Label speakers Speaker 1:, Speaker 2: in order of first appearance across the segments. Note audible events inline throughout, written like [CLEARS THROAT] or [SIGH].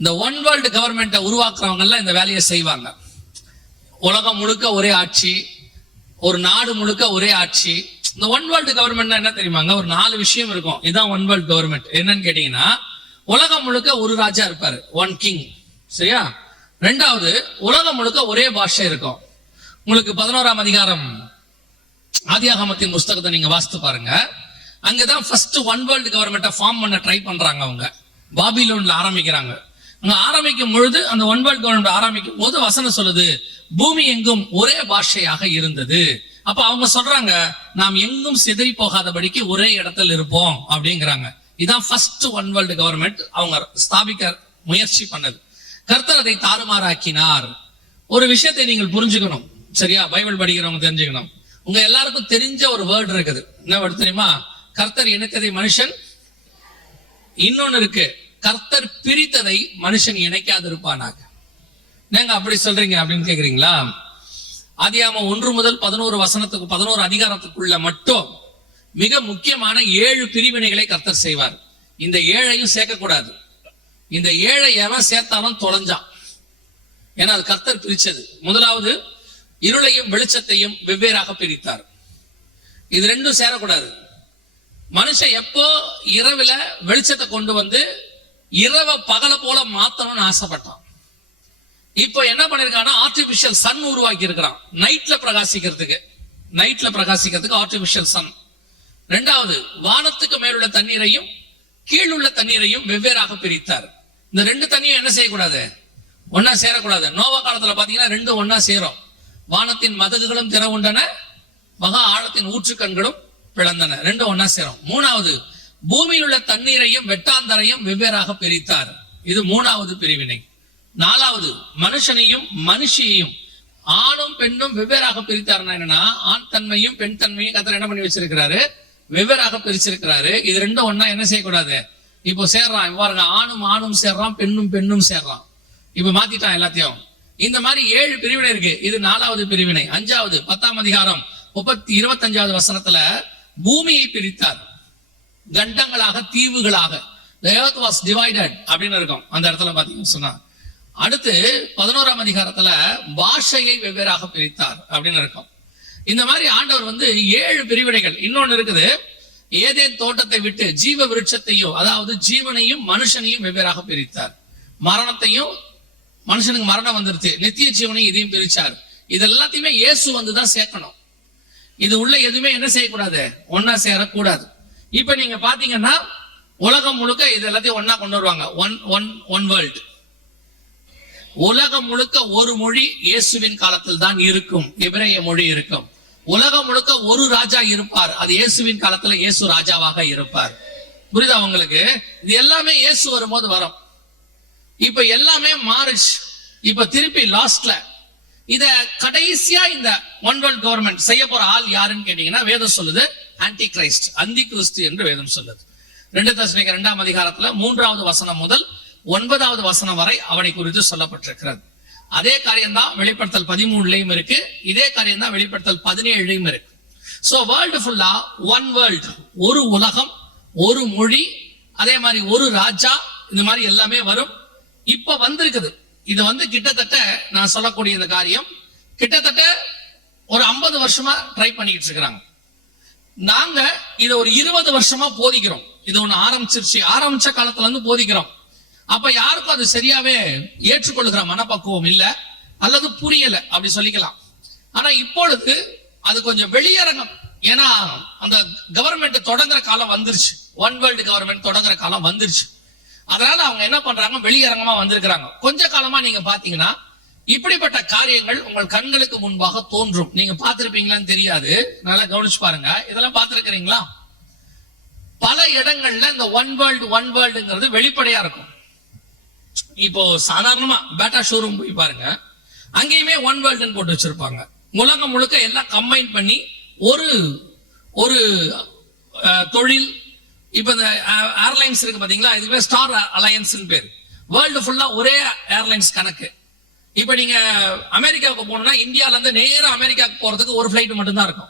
Speaker 1: இந்த one world கவர்மெண்ட்டை உருவாக்குறவங்க எல்லாம் இந்த வேலையை செய்வாங்க. உலகம் முழுக்க ஒரே ஆட்சி ஒரு நாடு முழுக்க ஒரே ஆட்சி. இந்த ஒன் வேர்ல்டு கவர்மெண்ட் என்ன தெரியுமாங்க ஒரு நாலு விஷயம் இருக்கும். இதுதான் ஒன் வேர்ல்டு கவர்மெண்ட் என்னன்னு கேட்டீங்கன்னா உலகம் முழுக்க ஒரு ராஜா இருப்பாரு ஒன் கிங் சரியா? ரெண்டாவது உலகம் முழுக்க ஒரே பாஷை இருக்கும். உங்களுக்கு பதினோராம் அதிகாரம் ஆதியாகமத்தின் புஸ்தகத்தை நீங்க வாசித்து பாருங்க. அங்கதான் ஃபர்ஸ்ட் ஒன் வேர்ல்டு கவர்மெண்ட்டை ஃபார்ம் பண்ண ட்ரை பண்றாங்க அவங்க. பாபிலோன்ல ஆரம்பிக்கிறாங்க. அங்க ஆரம்பிக்கும் பொழுது அந்த ஒன் வேர்ல்டு கவர்மெண்ட் ஆரம்பிக்கும் போது வசனம் சொல்லுது பூமி எங்கும் ஒரே பாஷையாக இருந்தது. அப்ப அவங்க சொல்றாங்க நாம் எங்கும் சிதறி போகாதபடிக்கு ஒரே இடத்துல இருப்போம் அப்படிங்கிறாங்க. இதான் ஃபர்ஸ்ட் ஒன் வேர்ல்டு கவர்மெண்ட் அவங்க ஸ்தாபிக்க முயற்சி பண்ணது. கர்த்தர் அதை தாறுமாறாக்கினார். ஒரு விஷயத்தை நீங்கள் புரிஞ்சுக்கணும். சரியா? பைபிள் படிக்கிறவங்க தெரிஞ்சுக்கணும். உங்க எல்லாருக்கும் தெரிஞ்ச ஒரு வேர்டு இருக்குது. என்ன வேர்டு தெரியுமா? கர்த்தர் இணைத்ததை மனுஷன் இன்னொன்னு இருக்கு. கர்த்தர் பிரித்ததை மனுஷன் இணைக்காது இருப்பானாக நீங்க அப்படி சொல்றீங்க அப்படின்னு கேக்குறீங்களா? அதியாம ஒன்று முதல் பதினோரு வசனத்துக்கு பதினோரு அதிகாரத்துக்குள்ள மட்டும் மிக முக்கியமான ஏழு பிரிவினைகளை கர்த்தர் செய்வார். இந்த ஏழையும் சேர்க்கக்கூடாது. இந்த ஏழை எவன் சேர்த்தாலும் தொலைஞ்சான். ஏன்னா அது கர்த்தர் பிரிச்சது. முதலாவது இருளையும் வெளிச்சத்தையும் வெவ்வேறாக பிரித்தார். இது ரெண்டும் சேரக்கூடாது. மனுஷன் எப்போ இரவுல வெளிச்சத்தை கொண்டு வந்து இரவை பகல போல மாத்தணும்னு ஆசைப்பட்டான். இப்போ என்ன பண்ணிருக்கான்னா ஆர்டிபிஷியல் சன் உருவாக்கி இருக்கிறான் நைட்ல பிரகாசிக்கிறதுக்கு. நைட்ல பிரகாசிக்கிறதுக்கு ஆர்டிபிஷியல் சன் ரெண்டாவது வானத்துக்கு மேலுள்ள தண்ணீரையும் கீழுள்ள தண்ணீரையும் வெவ்வேறாக பிரித்தார். இந்த ரெண்டு தண்ணியும் என்ன செய்யக்கூடாது? ஒன்னா சேரக்கூடாது. நோவா காலத்துல பாத்தீங்கன்னா ரெண்டும் ஒன்னா சேரும். வானத்தின் மதகுகளும் திறவுண்டன மகா ஆழத்தின் ஊற்றுக்கண்களும் பிளந்தன. ரெண்டும் ஒன்னா சேரும். மூணாவது பூமியில் உள்ள தண்ணீரையும் வெட்டாந்தரையும் வெவ்வேறாக பிரித்தார். இது மூணாவது பிரிவினை. நாலாவது மனுஷனையும் மனுஷியையும் ஆணும் பெண்ணும் வெவ்வேறாக பிரித்தாருன்னா என்னன்னா ஆண் தன்மையும் பெண் தன்மையும் கத்தர் என்ன பண்ணி வச்சிருக்கிறாரு? வெவ்வேறாக பிரிச்சிருக்கிறாரு. இது ரெண்டும் ஒன்னா என்ன செய்யக்கூடாது? இப்போ சேர்றான். பாருங்க ஆணும் ஆணும் சேர்றான் பெண்ணும் பெண்ணும் சேர்றான். இப்ப மாத்திட்டான் எல்லாத்தையும். இந்த மாதிரி ஏழு பிரிவினை இருக்கு. இது நாலாவது பிரிவினை. அஞ்சாவது பத்தாம் அதிகாரம் முப்பத்தி இருபத்தஞ்சாவது வசனத்துல பூமியை பிரித்தார். கண்டங்களாக தீவுகளாக. The டிவைடட் அப்படின்னு இருக்கும். அந்த இடத்துல பாத்தீங்கன்னு சொன்னா. அடுத்து பதினோராம் அதிகாரத்துல பாஷையை வெவ்வேறாக பிரித்தார் அப்படின்னு இருக்கும். இந்த மாதிரி ஆண்டவர் வந்து ஏழு பிரிவினைகள். இன்னொன்னு இருக்குது. ஏதேன் தோட்டத்தை விட்டு ஜீவ விருட்சத்தையும் அதாவது ஜீவனையும் மனுஷனையும் வெவ்வேறாக பிரித்தார். மரணத்தையும் மனுஷனுக்கு மரணம் வந்துருச்சு. நித்திய ஜீவனையும் இதையும் பிரிச்சார். இது எல்லாத்தையுமே இயேசு வந்து தான் சேர்க்கணும். இது உள்ள எதுவுமே என்ன செய்யக்கூடாது? ஒன்னா சேரக்கூடாது. இப்ப நீங்க பாத்தீங்கன்னா உலகம் முழுக்க இது எல்லாத்தையும் ஒன்னா கொண்டு வருவாங்க. ஒன் ஒன் ஒன் வேர்ல்டு உலகம் முழுக்க ஒரு மொழி இயேசுவின் காலத்தில் தான் இருக்கும். எபிரேய மொழி இருக்கும். உலகம் முழுக்க ஒரு ராஜா இருப்பார். அது இயேசுவின் காலத்துல இயேசு ராஜாவாக இருப்பார். புரியுதா உங்களுக்கு? இது எல்லாமே இயேசு வரும்போது வரும். இப்ப எல்லாமே மாறிச்சு. இப்ப திருப்பி லாஸ்ட்ல இத கடைசியா இந்த ஒன் வேர்ல்ட் கவர்மெண்ட் செய்ய போற ஆள் யாருன்னு கேட்டீங்கன்னா வேதம் சொல்லுது. ஆன்டி கிரைஸ்ட் அந்தி கிறிஸ்து என்று வேதம் சொல்லுது. ரெண்டு தசமிக இரண்டாம் அதிகாரத்துல மூன்றாவது வசனம் முதல் ஒன்பதாவது வசனம் வரை அவனை குறித்து சொல்லப்பட்டிருக்கிறது. அதே காரியம்தான் வெளிப்படுத்தல் பதிமூணுலயும் இருக்கு. இதே காரியம் தான் வெளிப்படுத்தல் பதினேழுலயும் இருக்கு. சோ வேர்ல்டு ஃபுல்லா ஒன் வேர்ல்டு ஒரு உலகம் ஒரு மொழி அதே மாதிரி ஒரு ராஜா இந்த மாதிரி எல்லாமே வரும். இப்ப வந்திருக்குது. இது வந்து கிட்டத்தட்ட நான் சொல்லக்கூடிய இந்த காரியம் கிட்டத்தட்ட ஒரு ஐம்பது வருஷமா ட்ரை பண்ணிக்கிட்டு இருக்கிறாங்க. நாங்க இத ஒரு இருபது வருஷமா போதிக்கிறோம். இது ஒண்ணு ஆரம்பிச்சிருச்சு. ஆரம்பிச்ச காலத்துல இருந்து போதிக்கிறோம். அப்ப யாருக்கும் அது சரியாவே ஏற்றுக்கொள்ளுகிற மனப்பக்குவம் இல்ல அல்லது புரியல அப்படி சொல்லிக்கலாம். ஆனா இப்பொழுது அது கொஞ்சம் வெளியரங்கம். ஏன்னா அந்த கவர்மெண்ட் தொடங்குற காலம் வந்துருச்சு. ஒன் வேர்ல்டு கவர்மெண்ட் தொடங்குற காலம் வந்துருச்சு. அதனால அவங்க என்ன பண்றாங்க? வெளியரங்கமா வந்திருக்கிறாங்க. கொஞ்ச காலமா நீங்க பாத்தீங்கன்னா இப்படிப்பட்ட காரியங்கள் உங்கள் கண்களுக்கு முன்பாக தோன்றும். நீங்க பார்த்திருப்பீங்களான்னு தெரியாது. நல்லா கவனிச்சு பாருங்க. இதெல்லாம் பார்த்திருக்கிறீங்களா? பல இடங்கள்ல இந்த ஒன் வேர்ல்டு ஒன் வேர்ல்டுங்கிறது வெளிப்படையா இருக்கும். இப்போ சாதாரணமா பேட்டா ஷோரூம் போய் பாருங்க. அங்கேயுமே ஒன் வேர்ல்டுன்னு போட்டு வச்சிருப்பாங்க. உலகம் முழுக்க எல்லாம் கம்பைன் பண்ணி ஒரு ஒரு தொழில் இப்போ இந்த ஏர்லைன்ஸ் இருக்கு பாத்தீங்களா? இதுவே ஸ்டார் அலையன்ஸ் பேர். வேர்ல்டு ஃபுல்லா ஒரே ஏர்லைன்ஸ் கணக்கு. இப்போ நீங்க அமெரிக்காவுக்கு போகணும்னா இந்தியால இருந்து நேரம் அமெரிக்காவுக்கு போறதுக்கு ஒரு ஃபிளைட் மட்டும்தான் இருக்கும்.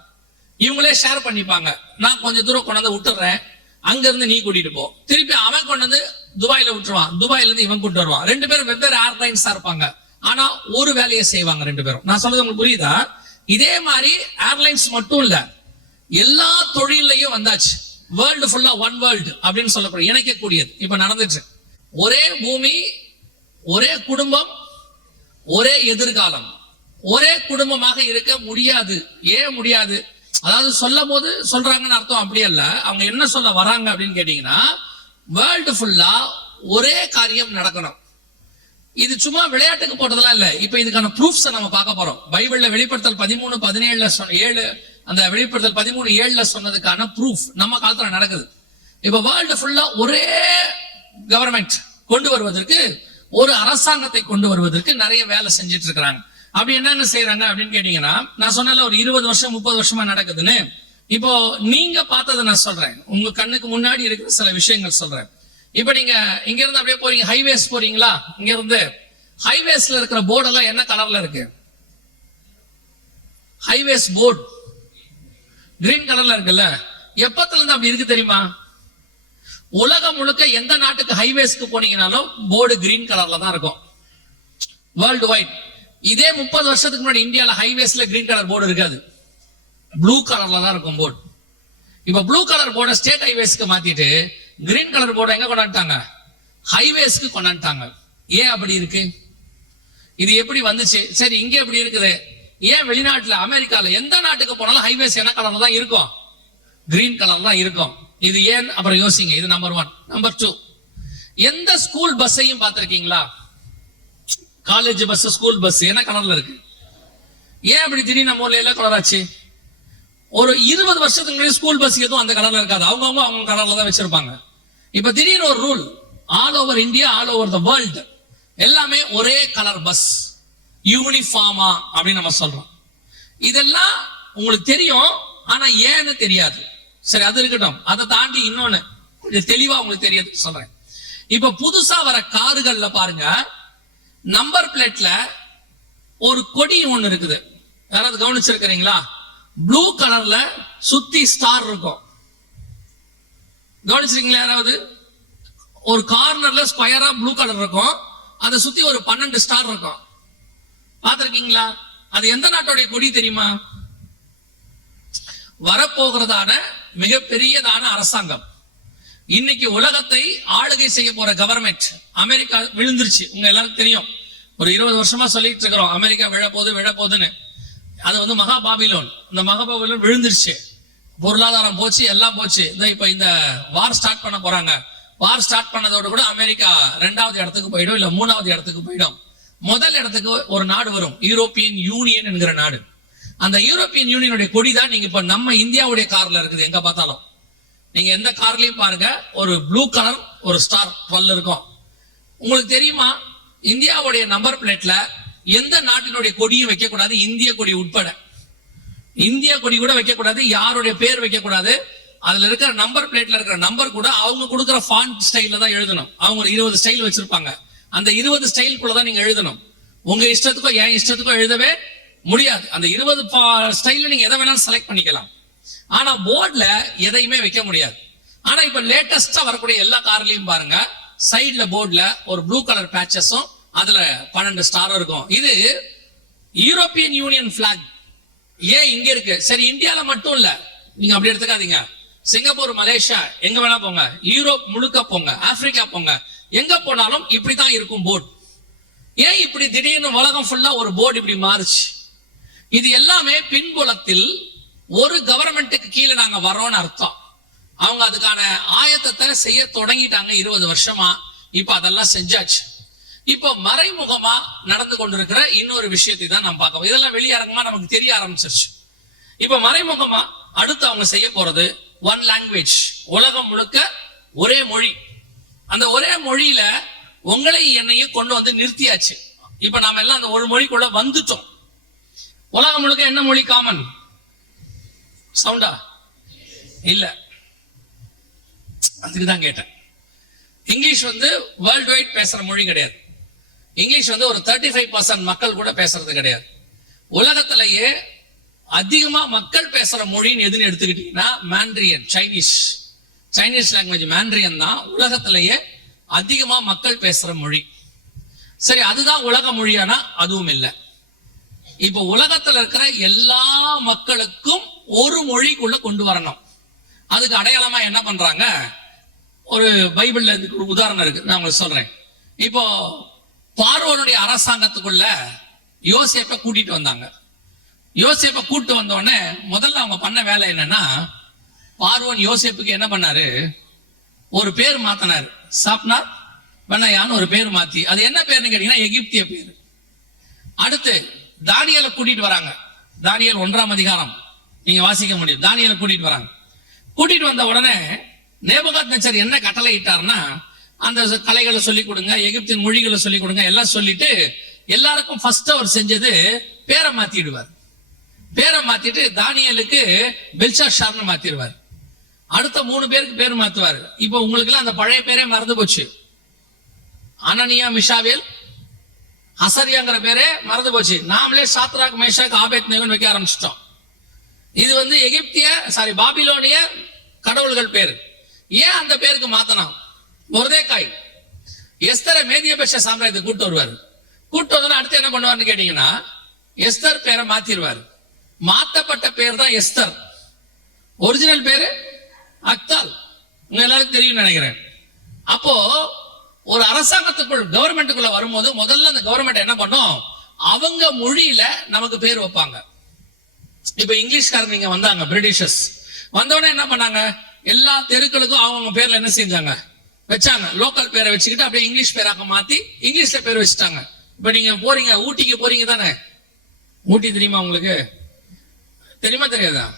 Speaker 1: இவங்களே ஷேர் பண்ணிப்பாங்க. நான் கொஞ்சம் தூரம் கொண்டாந்து விட்டுறேன். அங்க இருந்து நீ கூட்டிட்டு போ. திருப்பி அவன் கொண்டு வந்து துபாயில விட்டுருவான். துபாயில இருந்து இவன் கூட்டு வருவான். ரெண்டு பேரும் வெவ்வேறு ஏர்லைன்ஸா இருப்பாங்க. ஆனா ஒரு வேலையை செய்வாங்க ரெண்டு பேரும். நான் சொல்றது உங்களுக்கு புரியுதா? இதே மாதிரி ஏர்லைன்ஸ் மட்டும் இல்ல எல்லா தொழிலையும் வந்தாச்சு. வேர்ல்டு ஃபுல்லா ஒன் வேர்ல்டு அப்படின்னு சொல்லப்படும் இணைக்கக்கூடியது. இப்ப நடந்துச்சு. ஒரே பூமி ஒரே குடும்பம் ஒரே எதிர்காலம். ஒரே குடும்பமாக இருக்க முடியாது. ஏன் முடியாது? அதாவது சொல்லும் போது சொல்றாங்கன்னு அர்த்தம் அப்படி அல்ல. அவங்க என்ன சொல்ல வராங்க அப்படின்னு கேட்டீங்கன்னா வேர்ல்டு ஃபுல்லா ஒரே காரியம் நடக்கணும். இது சும்மா விளையாட்டுக்கு போட்டதெல்லாம் இல்ல. இப்ப இதுக்கான ப்ரூஃப்ஸ் நம்ம பார்க்க போறோம். பைபிள்ல வெளிப்படுத்தல் பதிமூணு பதினேழுல சொன்ன ஏழு அந்த வெளிப்படுத்தல் பதிமூணு ஏழுல சொன்னதுக்கான ப்ரூஃப் நம்ம காலத்துல நடக்குது. இப்ப வேர்ல்டு ஃபுல்லா ஒரே கவர்மெண்ட் கொண்டு வருவதற்கு ஒரு அரசாங்கத்தை கொண்டு வருவதற்கு நிறைய வேலை செஞ்சுட்டு இருக்கிறாங்க. அப்படி என்னென்ன செய்யறாங்க அப்படின்னு கேட்டீங்கன்னா நான் சொன்னல ஒரு இருபது வருஷம் முப்பது வருஷமா நடக்குதுன்னு. இப்போ நீங்க பார்த்ததை நான் சொல்றேன். உங்க கண்ணுக்கு முன்னாடி இருக்கிற சில விஷயங்கள் சொல்றேன். இப்ப நீங்க இங்க இருந்து அப்படியே போறீங்க ஹைவேஸ் போறீங்களா? இங்க இருந்து ஹைவேஸ்ல இருக்கிற போர்டெல்லாம் என்ன கலர்ல இருக்கு? ஹைவேஸ் போர்டு கிரீன் கலர்ல இருக்குல்ல. எப்பத்துல இருந்து அப்படி இருக்கு தெரியுமா? உலகம் முழுக்க எந்த நாட்டுக்கு ஹைவேஸ்க்கு போனீங்கனாலும் போர்டு கிரீன் கலர்ல தான் இருக்கும். வேர்ல்டு வைட் இதே முப்பது வருஷத்துக்கு முன்னாடி இந்தியால ஹைவேஸ்ல கிரீன் கலர் போர்டு இருக்காது. ப்ளூ கலர்ல தான் இருக்கும் போர்டு இப்ப ப்ளூ கலர் போர்டை ஸ்டேட் ஹைவேஸ்க்கு மாத்திட்டு கிரீன் கலர் போர்டை எங்க கொண்டாண்டாங்க ஹைவேஸ்க்கு கொண்டாண்டாங்க ஏன் அப்படி இருக்கு? இது எப்படி வந்துச்சு? சரி இங்க எப்படி இருக்குது? ஏன் வெளிநாட்டுல அமெரிக்கால எந்த நாட்டுக்கு போனாலும் ஹைவேஸ் என்ன கலர்ல தான் இருக்கும்? கிரீன் கலர் தான் இருக்கும். இது ஏன்? அப்புறம் யோசிங்க. இது நம்பர் ஒன் நம்பர் டூ எந்த ஸ்கூல் பஸ்ஸையும் பார்த்திருக்கீங்களா? காலேஜ் பஸ் ஸ்கூல் பஸ் என்ன கலர்ல இருக்கு? ஏன் அப்படி திடீர்னு நம்ம ஊர்ல எல்லாம் கலர் ஆச்சு? ஒரு இருபது வருஷத்துக்கு முன்னாடி ஸ்கூல் பஸ் எதுவும் அந்த கலர்ல இருக்காது. அவங்கவுங்க அவங்க கலர்ல தான் வச்சிருப்பாங்க. இப்ப திடீர்னு ஒரு rule all over India all over the world எல்லாமே ஒரே கலர் பஸ் யூனிஃபார்மா அப்படின்னு நம்ம சொல்றோம். இதெல்லாம் உங்களுக்கு தெரியும். ஆனா ஏன்னு தெரியாது. சரி அது இருக்கட்டும். அதை தாண்டி இன்னொன்னு கொஞ்சம் தெளிவா உங்களுக்கு தெரியாது சொல்றேன். இப்ப புதுசா வர காருகள்ல பாருங்க நம்பர் பிளேட்ல ஒரு கொடி ஒண்ணு இருக்குது. யாராவது கவனிச்சிருக்கிறீங்களா? ப்ளூ கலர்ல சுத்தி ஸ்டார் இருக்கும். கவனிச்சிருக்கீங்களா யாராவது? ஒரு கார்னர்ல ஸ்கொயரா ப்ளூ கலர் இருக்கும். அதை சுத்தி ஒரு பன்னெண்டு ஸ்டார் இருக்கும். பார்த்திருக்கீங்களா? அது எந்த நாட்டுடைய கொடி தெரியுமா? வரப்போகிறதான மிகப்பெரியதான அரசாங்கம். இன்னைக்கு உலகத்தை ஆளுகை செய்ய போற கவர்மெண்ட் அமெரிக்கா விழுந்துருச்சு. உங்க எல்லாருக்கும் தெரியும். ஒரு இருபது வருஷமா சொல்லிட்டு இருக்கிறோம். அமெரிக்கா விழப்போகுது விழப்போகுதுன்னு. அது வந்து மகாபாபிலோன் இந்த மகாபாபிலோன் விழுந்துருச்சு. பொருளாதாரம் போச்சு எல்லாம் போச்சு. இந்த இப்ப இந்த வார் ஸ்டார்ட் பண்ண போறாங்க. வார் ஸ்டார்ட் பண்ணதோட கூட அமெரிக்கா ரெண்டாவது இடத்துக்கு போயிடும் இல்ல மூணாவது இடத்துக்கு போயிடும். முதல் இடத்துக்கு ஒரு நாடு வரும். யூரோப்பியன் யூனியன் என்கிற நாடு. அந்த யூரோப்பியன் யூனியனுடைய கொடி தான் நீங்க இப்ப நம்ம இந்தியாவுடைய கார்ல இருக்குது. எங்க பார்த்தாலும். நீங்க எந்த கார்லயும் பாருங்க ஒரு ப்ளூ கலர் ஒரு ஸ்டார் டுவெல் இருக்கும். உங்களுக்கு தெரியுமா? இந்தியாவுடைய நம்பர் பிளேட்ல எந்த நாட்டினுடைய கொடியும் வைக்கக்கூடாது? இந்திய கொடி உட்பட. இந்திய கொடி கூட வைக்கக்கூடாது யாருடைய பேர் வைக்கக்கூடாது. அதுல இருக்கிற நம்பர் பிளேட்ல இருக்கிற நம்பர் கூட அவங்க கொடுக்குற ஃபாண்ட் ஸ்டைல்ல தான் எழுதணும். அவங்க ஒரு இருபது ஸ்டைல் வச்சிருப்பாங்க. அந்த இருபது ஸ்டைலுக்குள்ள தான் நீங்க எழுதணும். உங்க இஷ்டத்துக்கோ என் இஷ்டத்துக்கோ எழுதவே முடியாது. அந்த இருபது ஸ்டைல நீங்க எதை வேணாலும் செலக்ட் பண்ணிக்கலாம். ஆனா போர்ட்ல எதையுமே வைக்க முடியாது. ஆனா இப்ப லேட்டஸ்டா வரக்கூடிய எல்லா கார்லயும் பாருங்க. சைடுல போர்ட்ல ஒரு ப்ளூ கலர் பேச்சஸும் அதுல பன்னெண்டு ஸ்டாரும் இருக்கும். இது யூரோப்பியன் யூனியன் பிளாக் ஏன் இங்க இருக்கு? சரி இந்தியால மட்டும் இல்ல. நீங்க அப்படி எடுத்துக்காதீங்க. சிங்கப்பூர் மலேசியா எங்க வேணா போங்க. யூரோப் முழுக்க போங்க. ஆப்பிரிக்கா போங்க. எங்க போனாலும் இப்படிதான் இருக்கும் போர்டு ஏன் இப்படி திடீர்னு உலகம் ஃபுல்லா ஒரு போர்டு இப்படி மாறுச்சு? இது எல்லாமே பின்புலத்தில் ஒரு கவர்மெண்ட்டுக்கு கீழே நாங்க வரோம்னு அர்த்தம். அவங்க அதுக்கான ஆயத்தத்தை செய்ய தொடங்கிட்டாங்க இருபது வருஷமா. இப்ப அதெல்லாம் செஞ்சாச்சு. இப்போ மறைமுகமா நடந்து கொண்டிருக்கிற இன்னொரு விஷயத்தை தான் நாம் பார்க்கணும் இதெல்லாம் வெளியரங்கமா நமக்கு தெரிய ஆரம்பிச்சிருச்சு. இப்ப மறைமுகமா அடுத்து அவங்க செய்ய போறது ஒன் லாங்குவேஜ் உலகம் முழுக்க ஒரே மொழி. அந்த ஒரே மொழியில உங்களை என்னையும் கொண்டு வந்து நிறுத்தியாச்சு. இப்ப நாம எல்லாம் அந்த ஒரு மொழிக்குள்ள வந்துட்டோம். உலகம் முழுக்க என்ன மொழி காமன் சவுண்டா இல்ல. அதுக்கு தான் கேட்டேன். இங்கிலீஷ் வந்து வேர்ல்டு வைட் பேசுற மொழி கிடையாது. இங்கிலீஷ் வந்து ஒரு தேர்ட்டி ஃபைவ் பர்சன்ட் மக்கள் கூட பேசுறது கிடையாது. உலகத்திலேயே அதிகமா மக்கள் பேசுற மொழின்னு எதுன்னு எடுத்துக்கிட்டீங்கன்னா Mandarin Chinese Chinese language Mandarin தான் உலகத்திலேயே அதிகமா மக்கள் பேசுற மொழி. சரி அதுதான் உலக மொழியானா அதுவும் இல்லை. இப்போ உலகத்துல இருக்கிற எல்லா மக்களுக்கும் ஒரு மொழிக்குள்ள கொண்டு வரணும். அதுக்கு அடையாளமா என்ன பண்றாங்க? ஒரு பைபிள்ல இதுக்கு ஒரு உதாரணம் இருக்கு. நான் உங்களுக்கு சொல்றேன். இப்போ பார்வோனுடைய அரசாங்கத்துக்குள்ள யோசேப்பை கூட்டிட்டு வந்தாங்க. யோசேப்பை கூட்டு வந்த உடனே முதல்ல அவங்க பண்ண வேலை என்னன்னா பார்வோன் யோசேப்புக்கு என்ன பண்ணாரு? ஒரு பேர் மாத்தினார். சாப்னார் வெண்ணையான்னு ஒரு பேர் மாத்தி. அது என்ன பேர்னு கேட்டீங்கன்னா எகிப்திய பேர். அடுத்து தானியலை கூட்டிட்டு வராங்க. தானியல் ஒன்றாம் அதிகாரம். நீங்க வாசிக்க முடியும். தானியலை கூட்டிட்டு வராங்க. கூட்டிட்டு வந்த உடனே நேபகாத் நச்சர் என்ன கட்டளை இட்டார்னா அந்த கலைகளை சொல்லிக் கொடுங்க எகிப்தின் மொழிகளை சொல்லிக் கொடுங்க எல்லாம் சொல்லிட்டு எல்லாருக்கும் ஃபர்ஸ்ட் அவர் செஞ்சது பேரை மாத்திடுவார். பேரை மாத்திட்டு தானியலுக்கு பெல்ஷா ஷார்னு மாத்திடுவார். அடுத்த மூணு பேருக்கு பேர் மாத்துவார். இப்போ உங்களுக்கு எல்லாம் அந்த பழைய பேரே மறந்து போச்சு. அனனியா மிஷாவேல் அசரியாங்கிற பேரே மறந்து போச்சு. நாமளே சாத்ராக் மேஷாக் ஆபேத் நேகன் வைக்க ஆரம்பிச்சிட்டோம். இது வந்து எகிப்திய சாரி பாபிலோனிய கடவுள்கள் பேர். ஏன் அந்த பேருக்கு மாத்தணும்? மொர்தேக்காய் எஸ்தரை மேதிய பேஷ சாம்ராஜ்யத்தை கூட்டு வருவார். கூட்டு வந்தோன்னா அடுத்து என்ன பண்ணுவார்னு கேட்டீங்கன்னா எஸ்தர் பேரை மாத்திடுவார் மாத்தப்பட்ட பேர் தான் எஸ்தர். ஒரிஜினல் பேரு அக்தால். உங்க எல்லாருக்கும் தெரியும் நினைக்கிறேன். அப்போ ஒரு அரசாங்கத்துக்குள் கவர்மெண்ட்டுக்குள்ள வரும்போது முதல்ல அந்த கவர்மெண்ட் என்ன பண்ணும்? அவங்க மொழியில நமக்கு பேர் வைப்பாங்க. இப்ப இங்கிலீஷ்காரங்க இங்க வந்தாங்க பிரிட்டிஷர்ஸ் வந்தோடனே என்ன பண்ணாங்க? எல்லா தெருக்களுக்கும் அவங்க பேர்ல என்ன செஞ்சாங்க? வச்சாங்க. லோக்கல் பேரை வச்சுக்கிட்டு அப்படியே இங்கிலீஷ் பேராக்க மாத்தி இங்கிலீஷ்ல பேர் வச்சுட்டாங்க. இப்ப நீங்க போறீங்க ஊட்டிக்கு போறீங்க தானே? ஊட்டி தெரியுமா உங்களுக்கு? தெரியுமா தெரியாதா?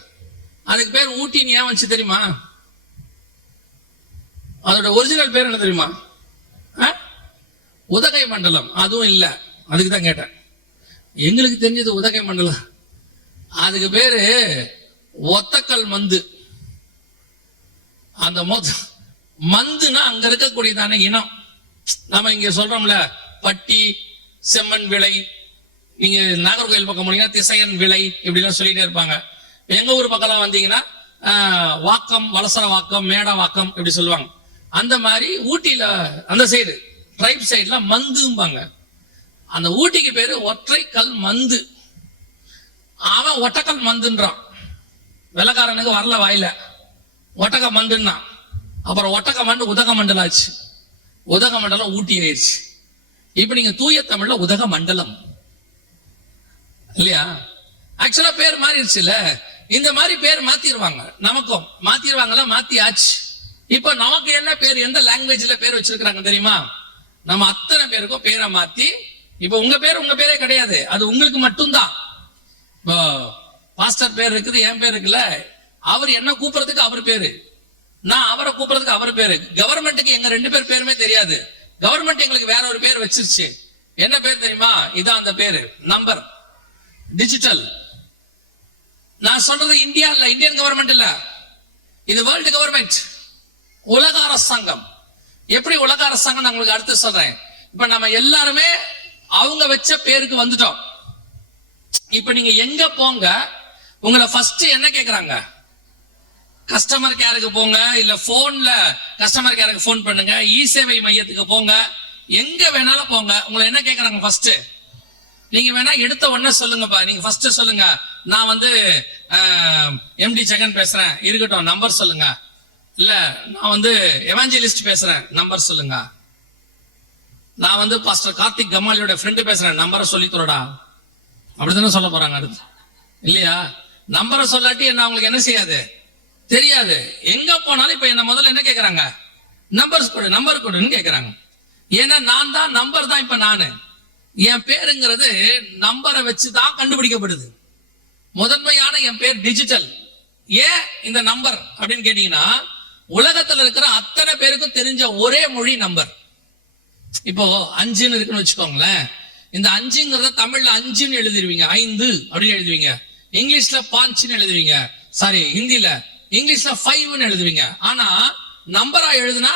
Speaker 1: அதுக்கு பேர் ஊட்டின்னு ஏன் வச்சு தெரியுமா? அதோட ஒரிஜினல் பேர் என்ன தெரியுமா? உதகை மண்டலம். அதுவும் இல்லை. அதுக்கு தான் கேட்டேன். எங்களுக்கு தெரிஞ்சது உதகை மண்டலம். அதுக்கு பேரு ஒத்தக்கல் மந்து. அந்த மொத்த மந்துனா அங்க இருக்கக்கூடியதான இனம். நம்ம இங்க சொல்றோம்ல பட்டி செம்மண் விலை நீங்க நாகர்கோயில் பக்கம் போனீங்கன்னா திசையன் விலை இப்படிலாம் சொல்லிட்டே இருப்பாங்க. எங்க ஊர் பக்கம்லாம் வந்தீங்கன்னா வாக்கம் வலசர வாக்கம் மேட வாக்கம் இப்படி சொல்லுவாங்க. அந்த மாதிரி ஊட்டியில அந்த சைடு. ட்ரைப் சைடுல மந்தும்பாங்க. அந்த ஊட்டிக்கு பேரு ஒற்றை கல் மந்து. அவன் ஒட்டக்கல் மந்துன்றான். வெள்ளக்காரனுக்கு வரல வாயில. ஒட்டக மண்டுன்னா அப்புறம் ஒட்டக மண்டு உதக மண்டலாச்சு உதக மண்டலம் ஊட்டி ஆயிடுச்சு இப்ப நீங்க தூய தமிழ்ல உதக மண்டலம். இல்லையா? ஆக்சுவலா பேர் மாறிடுச்சுல. இந்த மாதிரி பேர் மாத்திடுவாங்க நமக்கும். மாத்திருவாங்கல்ல மாத்தி ஆச்சு இப்ப நமக்கு என்ன பேர்? எந்த லாங்குவேஜ்ல பேர் வச்சிருக்கிறாங்க தெரியுமா? நம்ம அத்தனை பேருக்கும் பேரை மாத்தி இப்ப உங்க பேர் உங்க பேரே கிடையாது. அது உங்களுக்கு மட்டும்தான். இப்போ பாஸ்டர் பேர் இருக்குது என் பேர் இருக்குல்ல அவர் என்ன கூப்பிடுறதுக்கு அவர் பேரு. நான் அவரை கூப்பிடுறதுக்கு அவர் பேரு. கவர்மெண்ட்டுக்கு எங்க ரெண்டு பேர் பேருமே தெரியாது. கவர்மெண்ட் எங்களுக்கு வேற ஒரு பேர் வச்சிருச்சு. என்ன பேர் தெரியுமா? இதான் அந்த பேரு. நம்பர் டிஜிட்டல் நான் சொல்றது இந்தியா இல்ல இந்தியன் கவர்மெண்ட் இல்ல. இது வேர்ல்டு கவர்மெண்ட் உலக அரசாங்கம். எப்படி உலக அரசாங்கம் நான் உங்களுக்கு அடுத்து சொல்றேன். இப்ப நம்ம எல்லாருமே அவங்க வச்ச பேருக்கு வந்துட்டோம். இப்ப நீங்க எங்க போங்க உங்களை ஃபர்ஸ்ட் என்ன கேக்குறாங்க? கஸ்டமர் கேருக்கு போங்க இல்ல போன்ல கஸ்டமர் கேருக்கு போன் பண்ணுங்க இ சேவை மையத்துக்கு போங்க எங்க வேணாலும் போங்க. உங்களை என்ன கேக்குறாங்க ஃபர்ஸ்ட் நீங்க வேணா எடுத்த உடனே சொல்லுங்கப்பா. நீங்க ஃபர்ஸ்ட் சொல்லுங்க. நான் வந்து எம்டி ஜெகன் பேசுறேன். இருக்கட்டும் நம்பர் சொல்லுங்க. இல்ல நான் வந்து எவாஞ்சலிஸ்ட் பேசுறேன். நம்பர் சொல்லுங்க. நான் வந்து பாஸ்டர் கார்த்திக் கமாலியோட ஃப்ரெண்டு பேசுறேன். நம்பரை சொல்லி தரடா அப்படித்தானே சொல்ல போறாங்க அடுத்து. இல்லையா? நம்பரை சொல்லாட்டி என்ன அவங்களுக்கு என்ன செய்யாது? தெரியாது. எங்க போனாலும் இப்ப என்ன முதல்ல என்ன கேக்குறாங்க? நம்பர்ஸ் கொடு நம்பர் கொடுன்னு கேக்குறாங்க. ஏன்னா நான் தான் நம்பர் தான் இப்ப நானு. என் பேருங்கிறது நம்பரை வச்சு தான் கண்டுபிடிக்கப்படுது. முதன்மையான என் பேர் டிஜிட்டல் ஏன் இந்த நம்பர் அப்படின்னு கேட்டீங்கன்னா உலகத்துல இருக்கிற அத்தனை பேருக்கும் தெரிஞ்ச ஒரே மொழி நம்பர். இப்போ அஞ்சுன்னு இருக்குன்னு வச்சுக்கோங்களேன். இந்த அஞ்சுங்கிறத தமிழ்ல அஞ்சுன்னு எழுதிருவீங்க. ஐந்து அப்படின்னு எழுதுவீங்க. இங்கிலீஷ்ல பாஞ்சுன்னு எழுதுவீங்க. சாரி ஹிந்தில. இங்கிலீஷ்ல ஃபைவ்னு எழுதுவீங்க. ஆனா நம்பரா எழுதுனா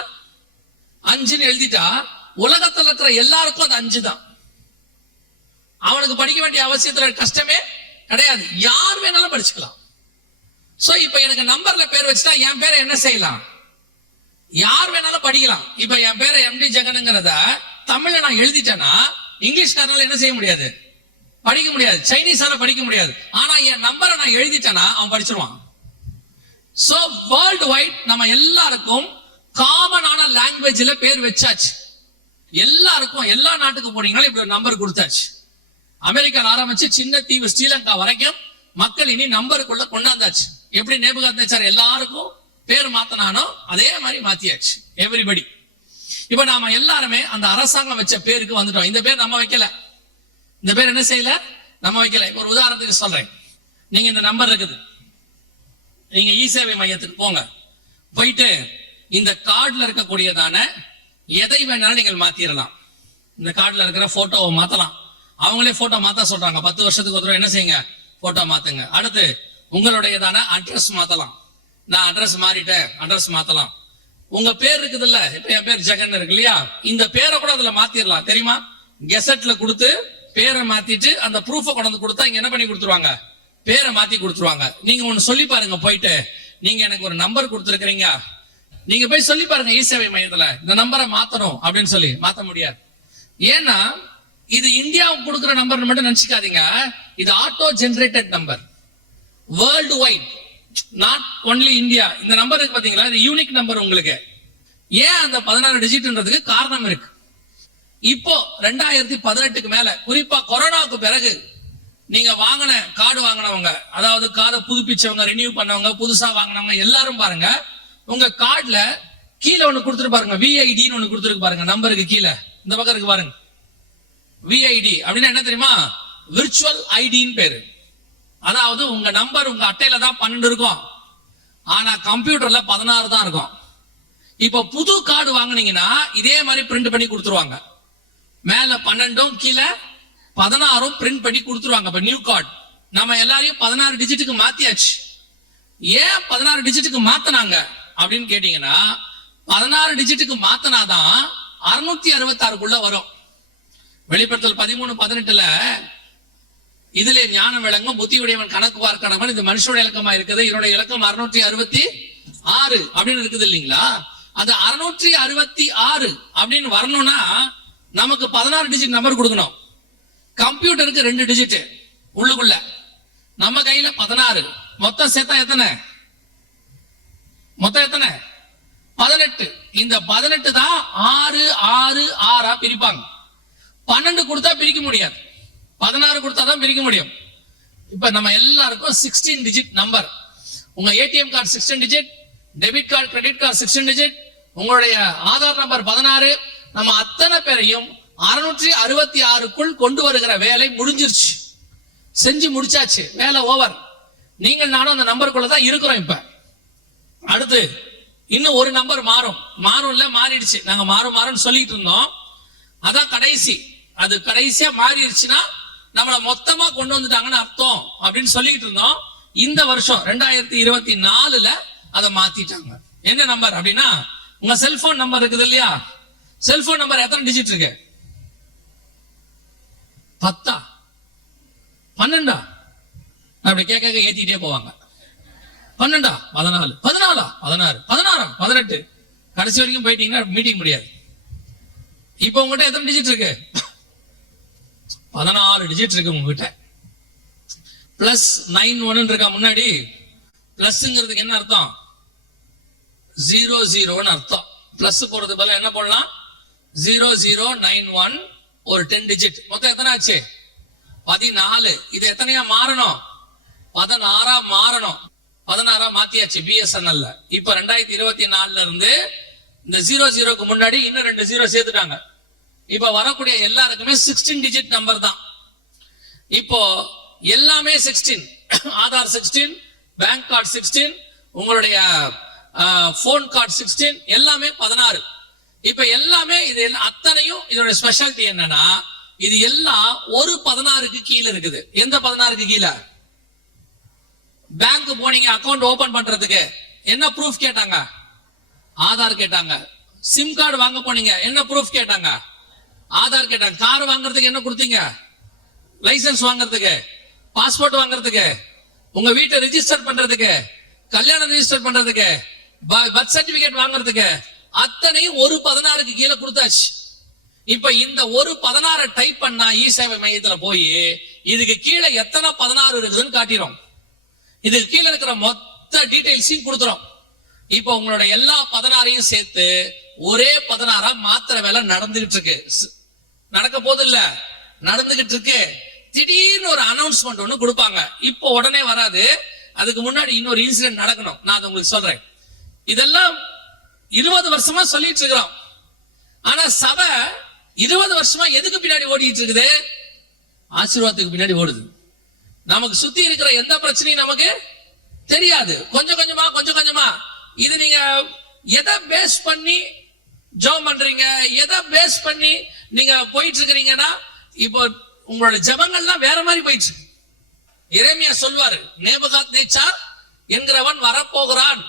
Speaker 1: அஞ்சுன்னு எழுதிட்டா உலகத்துல இருக்கிற எல்லாருக்கும் அது அஞ்சு தான். அவனுக்கு படிக்க வேண்டிய அவசியத்துல கஷ்டமே கிடையாது. யார் வேணாலும் படிச்சுக்கலாம். சோ இப்ப எனக்கு நம்பர்ல பேர் வச்சுட்டா என் பேரை என்ன செய்யலாம்? யார் வேணாலும் படிக்கலாம். இப்ப என் பேரு எம்டி ஜெகனுங்கிறத தமிழ்ல நான் எழுதிட்டேன்னா இங்கிலீஷ்காரனால என்ன செய்ய முடியாது? படிக்க முடியாது. சைனீஸால படிக்க முடியாது. ஆனா என் நம்பரை நான் எழுதிட்டேன்னா அவன் படிச்சிருவான். சோ வேர்ல்டு வைட் நம்ம எல்லாருக்கும் காமனான லாங்குவேஜ்ல பேர் வச்சாச்சு. எல்லாருக்கும் எல்லா நாட்டுக்கு போனீங்கன்னா இப்படி ஒரு நம்பர் கொடுத்தாச்சு. அமெரிக்கால ஆரம்பிச்சு சின்ன தீவு ஸ்ரீலங்கா வரைக்கும் மக்கள் இனி நம்பருக்குள்ள கொண்டாந்தாச்சு. எப்படி நேபுகாத்நேச்சர் எல்லாருக்கும் பேர் மாத்தினானோ அதே மாதிரி மாத்தியாச்சு. எவ்ரிபடி இப்ப நாம எல்லாருமே அந்த அரசாங்கம் வச்ச பேருக்கு வந்துட்டோம். இந்த பேர் நம்ம வைக்கல. இந்த பேர் என்ன செய்யல? நம்ம வைக்கல. இப்ப ஒரு உதாரணத்துக்கு சொல்றேன். நீங்க இந்த நம்பர் இருக்குது. நீங்க இ சேவை மையத்துக்கு போங்க. போயிட்டு இந்த கார்டுல இருக்கக்கூடியதான எதை வேணாலும் நீங்கள் மாத்திரலாம். இந்த கார்டுல இருக்கிற போட்டோவை மாத்தலாம். அவங்களே போட்டோ மாத்த சொல்றாங்க. பத்து வருஷத்துக்கு ஒரு தடவை என்ன செய்யுங்க? போட்டோ மாத்துங்க. அடுத்து உங்களுடையதான அட்ரஸ் மாத்தலாம். நான் அட்ரஸ் மாறிட்டேன் அட்ரஸ் மாத்தலாம். உங்க பேர் இருக்குதுல்ல இப்ப என் பேர் ஜெகன் இருக்கு இல்லையா? இந்த பேரை கூட அதுல மாத்திரலாம். தெரியுமா? கெசட்ல கொடுத்து பேரை மாத்திட்டு அந்த ப்ரூஃப கொண்டு கொடுத்தா இங்க என்ன பண்ணி கொடுத்துருவாங்க? பேரை மாத்தி கொடுத்துருவாங்க. நீங்க ஒண்ணு சொல்லி பாருங்க போயிட்டு. நீங்க எனக்கு ஒரு நம்பர் கொடுத்துருக்கீங்க நீங்க போய் சொல்லி பாருங்க இ சேவை மையத்துல. இந்த நம்பரை மாத்தணும் அப்படின்னு சொல்லி. மாத்த முடியாது. ஏன்னா இது இந்தியாவுக்கு கொடுக்குற நம்பர் மட்டும் நினைச்சுக்காதீங்க. இது auto generated number world wide not only India இந்த நம்பர் இருக்கு பாத்தீங்களா? இது யூனிக் நம்பர் உங்களுக்கு. ஏன் அந்த பதினாறு டிஜிட்ன்றதுக்கு காரணம் இருக்கு? இப்போ ரெண்டாயிரத்தி பதினெட்டுக்கு மேல குறிப்பா கொரோனாவுக்கு பிறகு நீங்க வாங்கின கார்டு வாங்கினவங்க அதாவது கார்டை புதுப்பிச்சவங்க ரினியூ பண்ணவங்க புதுசா வாங்கினவங்க எல்லாரும் பாருங்க உங்க கார்டுல கீழே ஒண்ணு கொடுத்துட்டு பாருங்க விஐடின்னு ஒண்ணு கொடுத்துருக்கு பாருங்க நம்பருக்கு கீழே. இந்த பக்கம் இருக்கு பாருங்க. விஐடி அப்படின்னா என்ன தெரியுமா? விர்ச்சுவல் ஐடின்னு பேரு. அதாவது உங்க நம்பர் உங்க அட்டையில தான் பன்னெண்டு இருக்கும். ஆனா கம்ப்யூட்டர்ல பதினாறு தான் இருக்கும். இப்போ புது கார்டு வாங்குனீங்கன்னா இதே மாதிரி பிரிண்ட் பண்ணி கொடுத்துருவாங்க. மேல பன்னெண்டும் கீழே பதினாறும் பிரிண்ட் பண்ணி கொடுத்துருவாங்க. இப்ப நியூ கார்டு நம்ம எல்லாரையும் பதினாறு டிஜிட்டுக்கு மாத்தியாச்சு. ஏன் பதினாறு டிஜிட்டுக்கு மாத்தினாங்க அப்படின்னு கேட்டீங்கன்னா பதினாறு டிஜிட்டுக்கு மாத்தினாதான் அறுநூத்தி அறுபத்தாறுக்குள்ள வரும். வெளிப்படுத்தல் பதிமூணு பதினெட்டுல இதுல ஞானம் விளங்கும் புத்தி உடையவன் கணக்கு பார்க்கணவன் இது மனுஷோட இலக்கமா இருக்குது. இதனுடைய இலக்கம் அறுநூற்றி அறுபத்தி ஆறு அப்படின்னு இருக்குது இல்லைங்களா? அந்த அறுநூற்றி அறுபத்தி ஆறு அப்படின்னு வரணும்னா நமக்கு பதினாறு டிஜிட் நம்பர் கொடுக்கணும். கம்ப்யூட்டருக்கு ரெண்டு டிஜிட் உள்ளுக்குள்ள. நம்ம கையில பதினாறு. மொத்தம் சேர்த்தா எத்தனை? மொத்தம் எத்தனை? பதினெட்டு. இந்த பதினெட்டு தான் ஆறு ஆறு ஆறா பிரிப்பாங்க. பன்னெண்டு கொடுத்தா பிரிக்க முடியாது. பதினாறு கொடுத்தாதான் பிரிக்க முடியும். இப்ப நம்ம எல்லாருக்கும் சிக்ஸ்டீன் டிஜிட் நம்பர் உங்க ATM card sixteen digit debit card credit card sixteen digit உங்களுடைய ஆதார் நம்பர் பதினாறு. நம்ம அத்தனை பேரையும் அறுநூற்றி அறுபத்தி ஆறுக்குள் கொண்டு வருகிற வேலை முடிஞ்சிருச்சு. செஞ்சு முடிச்சாச்சு. வேலை ஓவர் நீங்கள் நானும் அந்த நம்பருக்குள்ள தான் இருக்கிறோம் இப்ப. அடுத்து இன்னும் ஒரு நம்பர் மாறும். மாறும்ல மாறிடுச்சு. நாங்க மாறும் மாறும்னு சொல்லிட்டு இருந்தோம். அதான் கடைசி. அது கடைசியா மாறிடுச்சுன்னா நம்மள மொத்தமா கொண்டு வந்துட்டாங்கன்னு அர்த்தம் அப்படின்னு சொல்லிட்டு இருந்தோம். இந்த வருஷம் ரெண்டாயிரத்தி இருபத்தி நாலுல அதை மாத்திட்டாங்க. என்ன நம்பர் அப்படின்னா உங்க செல்போன் நம்பர் இருக்குது இல்லையா? செல்போன் நம்பர் எத்தனை டிஜிட் இருக்கு? பத்தா? பன்னெண்டா? அப்படி கேட்க கேட்க ஏத்திட்டே போவாங்க. பன்னெண்டா? பதினாலு. பதினாலா? பதினாறு. பதினாறா? பதினெட்டு. கடைசி வரைக்கும் போயிட்டீங்கன்னா மீட்டிங் முடியாது. இப்போ உங்ககிட்ட எத்தனை டிஜிட் இருக்கு? பதினாலு டிஜிட் இருக்கு உங்ககிட்ட. பிளஸ் நைன் ஒன்னு இருக்கா முன்னாடி? பிளஸ்ங்கிறதுக்கு என்ன அர்த்தம்? ஜீரோ ஜீரோன்னு அர்த்தம். பிளஸ் போறது பதிலா என்ன போடலாம்? ஜீரோ ஜீரோ நைன் ஒன் ஒரு டென் டிஜிட் மொத்தம் எத்தனை ஆச்சு? பதினாலு. இது எத்தனையா மாறணும்? பதினாறா மாறணும். பதினாறா மாத்தியாச்சு பிஎஸ்என்எல்ல இப்ப ரெண்டாயிரத்தி இருபத்தி நாலுல இருந்து இந்த ஜீரோ ஜீரோக்கு முன்னாடி இன்னும் ரெண்டு ஜீரோ சேர்த்துட்டாங்க. இப்ப வரக்கூடிய எல்லாருக்குமே சிக்ஸ்டீன் டிஜிட் நம்பர் தான். இப்போ எல்லாமே sixteen Aadhaar sixteen bank card sixteen உங்களுடைய போன் கார்டு சிக்ஸ்டீன் எல்லாமே பதினாறு. இப்ப எல்லாமே இது எல்லாம் அத்தனையும் இதோட ஸ்பெஷாலிட்டி என்னன்னா இது எல்லாம் ஒரு பதினாறுக்கு கீழே இருக்குது. எந்த பதினாறுக்கு கீழே? பேங்க் போனீங்க அக்கவுண்ட் ஓபன் பண்றதுக்கு. என்ன ப்ரூஃப் கேட்டாங்க? ஆதார் கேட்டாங்க. சிம் கார்டு வாங்க போனீங்க என்ன ப்ரூஃப் கேட்டாங்க? ஆதார் கேட்டாங்க. கார் வாங்குறதுக்கு என்ன கொடுத்தீங்க? லைசன்ஸ் வாங்குறதுக்கு. பாஸ்போர்ட் வாங்குறதுக்கு. உங்க வீட்டை ரிஜிஸ்டர் பண்றதுக்கு. கல்யாணம் ரிஜிஸ்டர் பண்றதுக்கு. பர்த் சர்டிபிகேட் வாங்குறதுக்கு. அத்தனையும் ஒரு பதினாறுக்கு கீழே கொடுத்தாச்சு. இப்ப இந்த ஒரு பதினாறு டைப் பண்ணா இ சேவை மையத்துல போய் இதுக்கு கீழே எத்தனை பதினாறு இருக்குதுன்னு காட்டிடும் இதுக்கு கீழே இருக்கிற மொத்த டீடைல்ஸையும் கொடுத்துரும். இப்போ உங்களோட எல்லா பதினாறையும் சேர்த்து ஒரே பதினாறா மாத்திர வேலை நடந்துகிட்டு இருக்கு. நடக்க போது இல்ல நடந்துகிட்டு இருக்கு. திடீர்னு ஒரு அனௌன்ஸ்மெண்ட் ஒண்ணு கொடுப்பாங்க. இப்போ உடனே வராது. அதுக்கு முன்னாடி இன்னொரு இன்சிடென்ட் நடக்கணும். நான் அதை உங்களுக்கு சொல்றேன். இதெல்லாம் இருபது வருஷமா சொல்லிட்டு இருக்கிறோம். ஆனா சபை இருபது வருஷமா எதுக்கு பின்னாடி ஓடிட்டு இருக்குது? ஆசீர்வாதத்துக்கு பின்னாடி ஓடுது. நமக்கு சுத்தி இருக்கிற எந்த பிரச்சனையும் நமக்கு தெரியாது. கொஞ்சம் கொஞ்சமா கொஞ்சம் கொஞ்சமா. இது நீங்க எதை பேஸ் பண்ணி ஜோம் பண்றீங்க? எதை பேஸ் பண்ணி நீங்க போயிட்டு இருக்கிறீங்கன்னா இப்போ உங்களோட ஜபங்கள்லாம் வேற மாதிரி போயிட்டு இறைமையா சொல்வாரு நேபகாத் நேச்சா என்கிறவன் வரப்போகிறான்.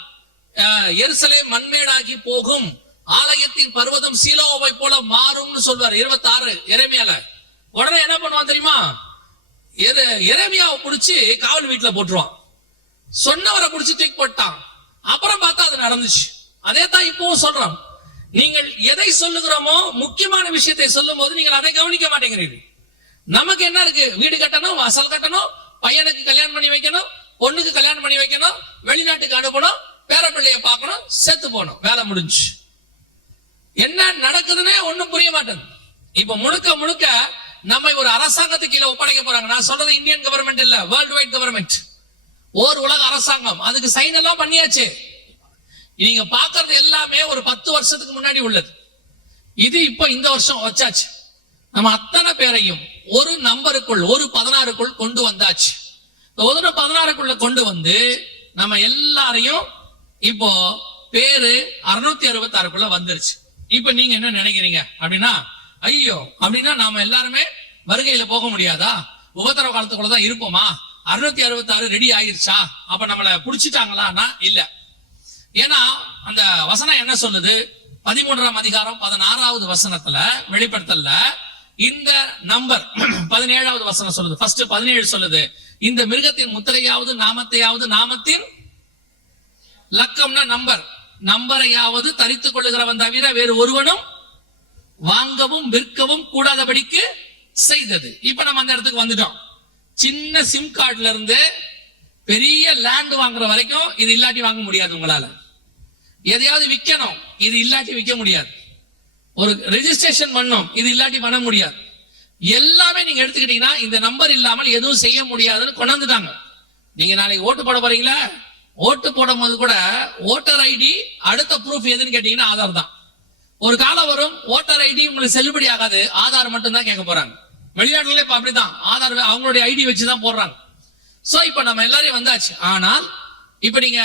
Speaker 1: அஹ், மண்மேடாகி போகும். ஆலயத்தின் பர்வதம் சீலோவை போல மாறும்னு சொல்வார் இருபத்தி ஆறு இறைமையால உடனே என்ன பண்ணுவான் தெரியுமா? இறைமையாவை பிடிச்சி காவல் வீட்டுல போட்டுருவான். சொன்னவரை பிடிச்சி தூக்கி போட்டான். அப்புறம் பார்த்தா அது நடந்துச்சு. அதே தான் இப்பவும் சொல்றான். நீங்கள் எதை சொல்லுகிறோமோ முக்கியமான விஷயத்தை சொல்லும் போது நீங்கள் அதை கவனிக்க மாட்டேங்கிறீர்கள். நமக்கு என்ன இருக்கு? வீடு கட்டணும் வாசல் கட்டணும் பையனுக்கு கல்யாணம் பண்ணி வைக்கணும் பொண்ணுக்கு கல்யாணம் பண்ணி வைக்கணும் வெளிநாட்டுக்கு அனுப்பணும் பேரப்பிள்ளைய பார்க்கணும் செத்து போகணும். வேலை முடிஞ்சு. என்ன நடக்குதுன்னே ஒண்ணும் புரிய மாட்டேங்குது. இப்ப முழுக்க முழுக்க நம்மை ஒரு அரசாங்கத்துக்கு கீழே ஒப்படைக்க போறாங்க. நான் சொல்றது இந்தியன் கவர்மெண்ட் இல்ல வேர்ல்டு வைட் கவர்மெண்ட் ஓர் உலக அரசாங்கம். அதுக்கு சைன் எல்லாம் பண்ணியாச்சு. நீங்க பாக்குறது எல்லாமே ஒரு பத்து வருஷத்துக்கு முன்னாடி உள்ளது. இது இப்ப இந்த வருஷம் வச்சாச்சு. நம்ம அத்தனை பேரையும் ஒரு நம்பருக்குள் ஒரு பதினாறுக்குள் கொண்டு வந்தாச்சு. ஒரு பதினாறுக்குள்ள கொண்டு வந்து நம்ம எல்லாரையும் இப்போ பேரு அறுநூத்தி அறுபத்தி ஆறுக்குள்ள வந்துருச்சு. இப்ப நீங்க என்ன நினைக்கிறீங்க? அப்படின்னா ஐயோ அப்படின்னா நாம எல்லாருமே வருகையில போக முடியாதா? உபத்திரவ காலத்துக்குள்ளதான் இருப்போமா? அறுநூத்தி அறுபத்தி ஆறு ரெடி ஆயிருச்சா? அப்ப நம்மள புடிச்சிட்டாங்களான்னா இல்ல. ஏன்னா அந்த வசனம் என்ன சொல்லுது? பதிமூன்றாம் அதிகாரம் பதினாறாவது வசனத்துல வெளிப்படுத்தல இந்த நம்பர் [CLEARS THROAT] பதினேழாவது வசனம் சொல்லுது. ஃபர்ஸ்ட் பதினேழு சொல்லுது. இந்த மிருகத்தின் முத்திரையாவது நாமத்தையாவது நாமத்தின் லக்கம்னா நம்பர். நம்பரையாவது தரித்துக் கொள்ளுகிறவன் தவிர வேறு ஒருவனும் வாங்கவும் விற்கவும் கூடாதபடிக்கு செய்தது. இப்ப நம்ம அந்த இடத்துக்கு வந்துட்டோம். சின்ன சிம் கார்டுல இருந்து பெரிய லேண்ட் வாங்குற வரைக்கும் இது இல்லாட்டி வாங்க முடியாது உங்களால. எதையாவது விற்கணும் இது இல்லாட்டி விற்க முடியாது. ஒரு ரெஜிஸ்ட்ரேஷன் பண்ணும் இது இல்லாட்டி பண்ண முடியாது. எல்லாமே நீங்க எடுத்துக்கிட்டீங்கன்னா இந்த நம்பர் இல்லாமல் எதுவும் செய்ய முடியாதுன்னு கொண்டாந்துட்டாங்க. நீங்க நாளைக்கு ஓட்டு போட போறீங்களா? ஓட்டு போடும் போது கூட ஓட்டர் ஐடி அடுத்த ப்ரூஃப் எதுன்னு கேட்டீங்கன்னா ஆதார் தான். ஒரு காலம் வரும் ஓட்டர் ஐடி உங்களுக்கு செல்லுபடி ஆகாது ஆதார் மட்டும் தான் கேட்க போறாங்க. வெளிநாட்டுல இப்ப அப்படிதான் ஆதார் அவங்களுடைய ஐடி வச்சு தான் போடுறாங்க. சோ இப்ப நம்ம எல்லாரையும் வந்தாச்சு. ஆனால் இப்ப நீங்க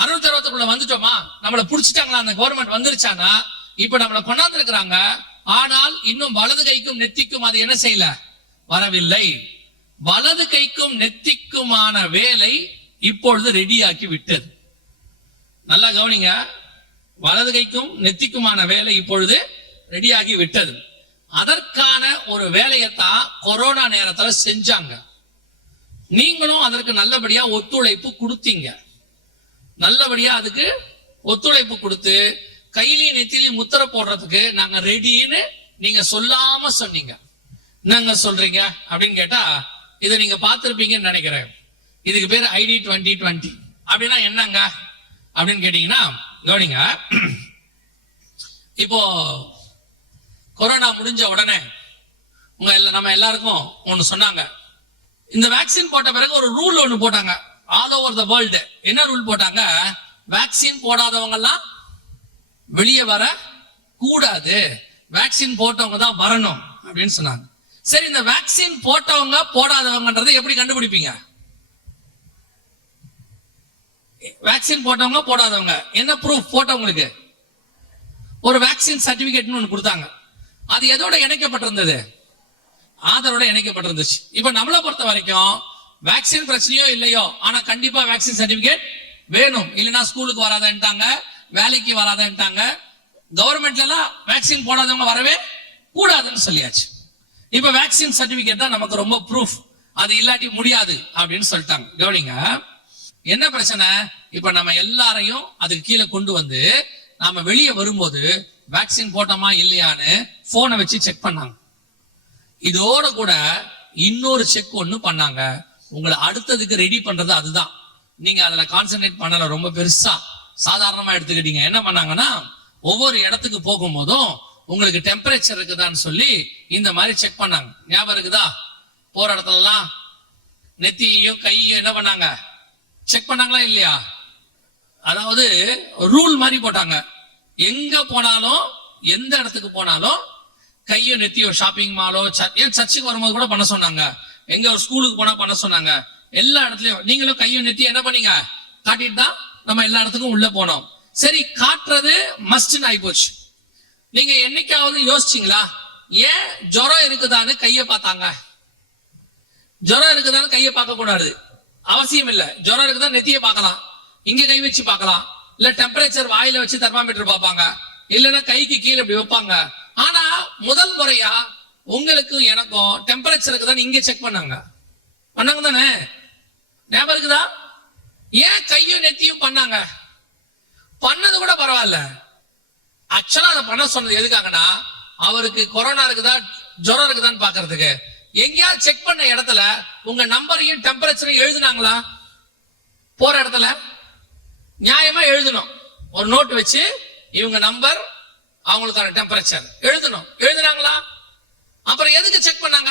Speaker 1: அறுநூத்தி அறுபத்துக்குள்ள வந்துட்டோமா? நம்மள புடிச்சிட்டாங்களா? அந்த கவர்மெண்ட் வந்துருச்சானா? இப்ப நம்மளை கொண்டாந்துருக்கிறாங்க. ஆனால் இன்னும் வலது கைக்கும் நெத்திக்கும் அது என்ன செய்யல? வரவில்லை. வலது கைக்கும் நெத்திக்குமான வேலை இப்பொழுது ரெடியாக்கி விட்டது. நல்லா கவனிங்க. வலது கைக்கும் நெத்திக்குமான வேலை இப்பொழுது ரெடியாகி விட்டது. அதற்கான ஒரு வேலையைத்தான் கொரோனா நேரத்துல செஞ்சாங்க. நீங்களும் அதற்கு நல்லபடியா ஒத்துழைப்பு கொடுத்தீங்க. நல்லபடியா அதுக்கு ஒத்துழைப்பு கொடுத்து கையிலையும் நெத்திலையும் முத்திரை போடுறதுக்கு நாங்க ரெடின்னு நீங்க சொல்லாம சொன்னீங்க. என்னங்க சொல்றீங்க? அப்படின்னு கேட்டா இதை நீங்க பார்த்திருப்பீங்கன்னு நினைக்கிறேன். இதுக்கு பேர் ஐடி டுவெண்ட்டி டுவெண்ட்டி அப்படின்னா என்னங்க? அப்படின்னு கேட்டீங்கன்னா கவனிங்க. இப்போ கொரோனா முடிஞ்ச உடனே உங்க நம்ம எல்லாருக்கும் ஒன்று சொன்னாங்க. இந்த வேக்சின் போட்ட பிறகு ஒரு ரூல் ஒன்று போட்டாங்க. ஆல் ஓவர் த வேர்ல்டு என்ன ரூல் போட்டாங்க? வேக்சின் போடாதவங்க எல்லாம் வெளியே வர கூடாது. வேக்சின் போட்டவங்க தான் வரணும் அப்படின்னு சொன்னாங்க. சரி இந்த வேக்சின் போட்டவங்க போடாதவங்கன்றதை எப்படி கண்டுபிடிப்பீங்க? வேக்சின் போட்டவங்க போடாதவங்க. என்ன ப்ரூஃப் போட்டவங்களுக்கு ஒரு வேக்சின் சர்டிபிகேட்னு ஒன்று கொடுத்தாங்க. அது எதோட இணைக்கப்பட்டிருந்தது? ஆதாரோட இணைக்கப்பட்டிருந்துச்சு. இப்ப நம்மளை பொறுத்த வரைக்கும் வேக்சின் பிரச்சனையோ இல்லையோ ஆனா கண்டிப்பா வேக்சின் சர்டிபிகேட் வேணும். இல்லைன்னா ஸ்கூலுக்கு வராதன்ட்டாங்க வேலைக்கு வராதன்ட்டாங்க. கவர்மெண்ட்ல எல்லாம் வேக்சின் போடாதவங்க வரவே கூடாதுன்னு சொல்லியாச்சு. இப்ப வேக்சின் சர்டிபிகேட் தான் நமக்கு ரொம்ப ப்ரூஃப் அது இல்லாட்டி முடியாது அப்படின்னு சொல்லிட்டாங்க. கவனிங்க என்ன பிரச்சனை? இப்ப நம்ம எல்லாரையும் அதுக்கு கீழே கொண்டு வந்து நாம வெளியே வரும்போது வேக்சின் போட்டோமா இல்லையான்னு போனை வச்சு செக் பண்ணாங்க. இதோட கூட இன்னொரு செக் ஒன்று பண்ணாங்க. உங்களை அடுத்ததுக்கு ரெடி பண்றது அதுதான். நீங்க அதுல கான்சென்ட்ரேட் பண்ணல ரொம்ப பெருசா சாதாரணமா எடுத்துக்கிட்டீங்க. என்ன பண்ணாங்கன்னா ஒவ்வொரு இடத்துக்கு போகும்போதும் உங்களுக்கு டெம்பரேச்சர் இருக்குதான்னு சொல்லி இந்த மாதிரி செக் பண்ணாங்க. ஞாபகம் இருக்குதா? போற இடத்துலலாம் நெத்தியையும் கையையும் என்ன பண்ணாங்க? செக் பண்ணாங்களா இல்லையா? அதாவது ரூல் மாதிரி போட்டாங்க. எங்க போனாலும் எந்த இடத்துக்கு போனாலும் கையோ நெத்தியோ ஷாப்பிங் மாலோ ஏன் சர்ச்சுக்கு வரும்போது கூட பண்ண சொன்னாங்க. எங்க ஒரு ஸ்கூலுக்கு போனா பண்ண சொன்னாங்க. எல்லா இடத்துலயும் நீங்களும் கையை நெத்தி என்ன பண்ணீங்க? காட்டிட்டு தான் நம்ம எல்லா இடத்துக்கும் உள்ள போனோம். சரி காட்டுறது மஸ்ட்னு ஆயிப்போச்சு. நீங்க என்னைக்காவது யோசிச்சீங்களா? ஏன் ஜுரம் இருக்குதான்னு கைய பார்த்தாங்க. ஜுரம் இருக்குதான்னு கையை பார்க்க கூடாது. அவசியம் இல்ல. ஜுரம் இருக்குதா நெத்திய பார்க்கலாம். இங்க கை வச்சு பார்க்கலாம். இல்ல டெம்பரேச்சர் வாயில வச்சு தெர்மாமீட்டர் பார்ப்பாங்க. இல்லைன்னா கைக்கு கீழே இப்படி வைப்பாங்க. ஆனா முதல் முறையா உங்களுக்கும் எனக்கும் டெம்பரேச்சருக்கு இருக்குதான்னு இங்க செக் பண்ணாங்க. பண்ணாங்க தானே? ஞாபகம் இருக்குதா? ஏன் கையும் நெத்தியும் பண்ணாங்க? பண்ணது கூட பரவாயில்ல. ஆக்சுவலா அதை பண்ண சொன்னது எதுக்காகனா அவருக்கு கொரோனா இருக்குதா ஜுரம் இருக்குதான்னு பாக்குறதுக்கு எங்கேயாவது செக் பண்ண இடத்துல உங்க நம்பரையும் டெம்பரேச்சரையும் எழுதுனாங்களா? போற இடத்துல? நியாயமா எழுதணும். ஒரு நோட் வச்சு இவங்க நம்பர் அவங்களுக்கான டெம்பரேச்சர் எழுதணும். எழுதுனாங்களா? அப்புறம் எதுக்கு செக் பண்ணாங்க?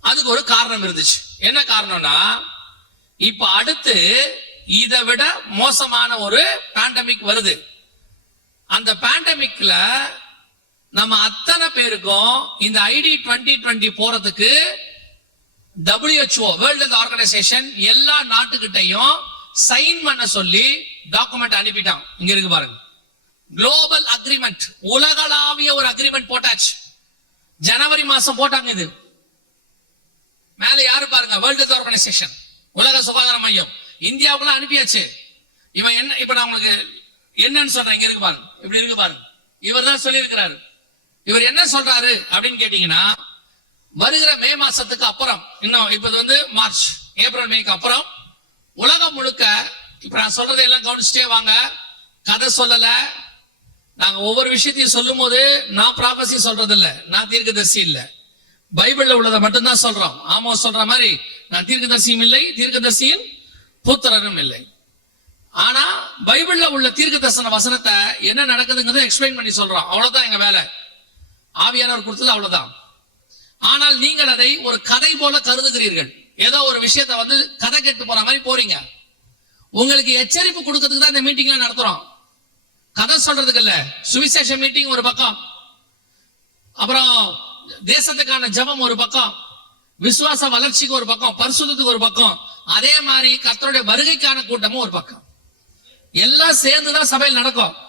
Speaker 1: அதுக்கு ஒரு காரணம் இருந்துச்சு. என்ன காரணம்னா இப்ப அடுத்து இதை விட மோசமான ஒரு பேண்டமிக் வருது. அந்த பேண்டமிக்ல நம்ம அத்தனை பேருக்கும் இந்த ஐடி டுவெண்ட்டி டுவெண்ட்டி போறதுக்கு டபிள்யூஹெச்ஓ வேர்ல்டு ஹெல்த் ஆர்கனைசேஷன் எல்லா நாட்டுக்கிட்டையும் சைன் பண்ண சொல்லி டாக்குமெண்ட் அனுப்பிட்டான் இங்க இருக்கு பாருங்க. குளோபல் அக்ரிமெண்ட் உலகளாவிய ஒரு அக்ரிமெண்ட் போட்டாச்சு. ஜனவரி மாசம் போட்டாங்க இது. மேல யாரு பாருங்க? வேர்ல்டு ஹெல்த் ஆர்கனைசேஷன் உலக சுகாதார மையம். இந்தியாவுக்குள்ள அனுப்பியாச்சு. இவன் என்ன இப்ப நான் உங்களுக்கு என்னன்னு சொல்றேன். இங்க இருக்கு பாருங்க. இப்படி இருக்கு பாருங்க. இவர் தான் சொல்லியிருக்கிறாரு. இவர் என்ன சொல்றாரு அப்படின்னு கேட்டீங்கன்னா வருகிற மே மாசத்துக்கு அப்புறம் இன்னும் இப்ப இது வந்து மார்ச் ஏப்ரல் மேக்கு அப்புறம் உலகம் முழுக்க இப்ப நான் சொல்றதை எல்லாம் கவனிச்சுட்டே வாங்க. கதை சொல்லல. நாங்க ஒவ்வொரு விஷயத்தையும் சொல்லும் போது நான் ப்ராபசி சொல்றது இல்ல நான் தீர்க்கதரிசி இல்ல. பைபிள்ல உள்ளதை மட்டும்தான் சொல்றோம். ஆமா சொல்ற மாதிரி நான் தீர்க்கதரிசியும் இல்லை தீர்க்கதரிசியின் புத்திரனும் இல்லை. ஆனா பைபிள்ல உள்ள தீர்க்க தரிசன வசனத்தை என்ன நடக்குதுங்கிறத எக்ஸ்பிளைன் பண்ணி சொல்றோம். அவ்வளவுதான் எங்க வேலை. ஆவியானவர் கொடுத்தது அவ்வளவுதான். ஆனால் நீங்கள் அதை ஒரு கதை போல கருதுகிறீர்கள். ஏதோ ஒரு விஷயத்தை வந்து கதை கேட்டு போற மாதிரி போறீங்க. உங்களுக்கு எச்சரிப்பு கொடுக்கறதுக்கு தான் இந்த மீட்டிங்ல நடத்துறோம். கதை சொல்றதுக்கு இல்ல சுவிசேஷ மீட்டிங் ஒரு பக்கம். அப்புறம் தேசத்துக்கான ஜெபம் ஒரு பக்கம். விசுவாச வளர்ச்சிக்கு ஒரு பக்கம். பரிசுத்தத்துக்கு ஒரு பக்கம். அதே மாதிரி கர்த்தருடைய வருகைக்கான கூட்டமும் ஒரு பக்கம். எல்லாம் சேர்ந்துதான் சபையில் நடக்கும்.